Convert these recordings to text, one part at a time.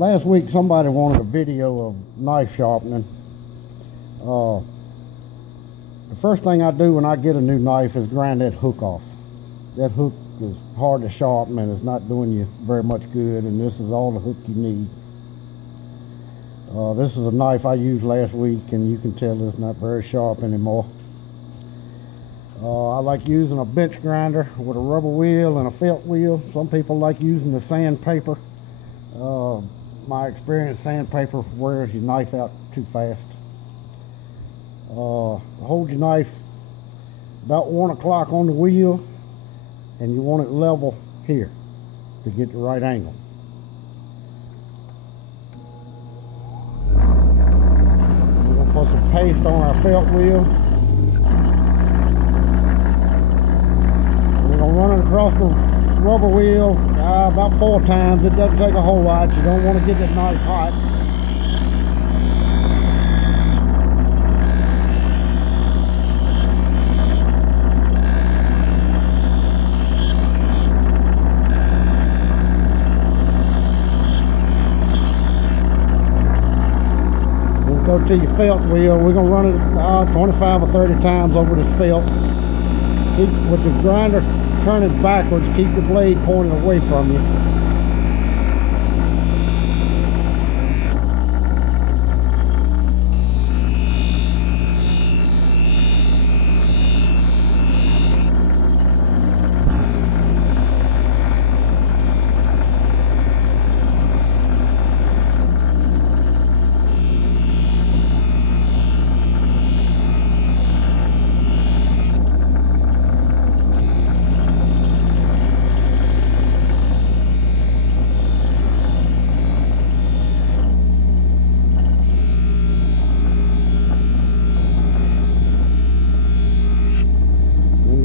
Last week somebody wanted a video of knife sharpening. The first thing I do when I get a new knife is grind that hook off. That hook is hard to sharpen and it's not doing you very much good, and this is all the hook you need. This is a knife I used last week, and you can tell it's not very sharp anymore. I like using a bench grinder with a rubber wheel and a felt wheel. Some people like using the sandpaper. My experience, sandpaper wears your knife out too fast. Hold your knife about 1 o'clock on the wheel, and you want it level here to get the right angle. We're going to put some paste on our felt wheel. We're going to run it across the rubber wheel about 4 times. It doesn't take a whole lot. You don't want to get that knife hot. We'll go to your felt wheel. We're going to run it 25 or 30 times over this felt. Keep with the grinder. Turn it backwards, keep the blade pointing away from you.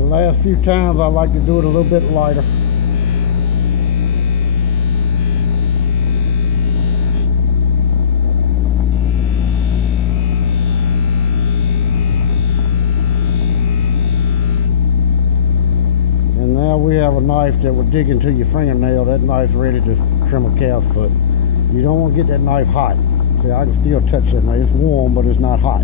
Last few times I like to do it a little bit lighter. And now we have a knife that will dig into your fingernail. That knife's ready to trim a calf's foot. You don't want to get that knife hot. See, I can still touch that knife. It's warm, but it's not hot.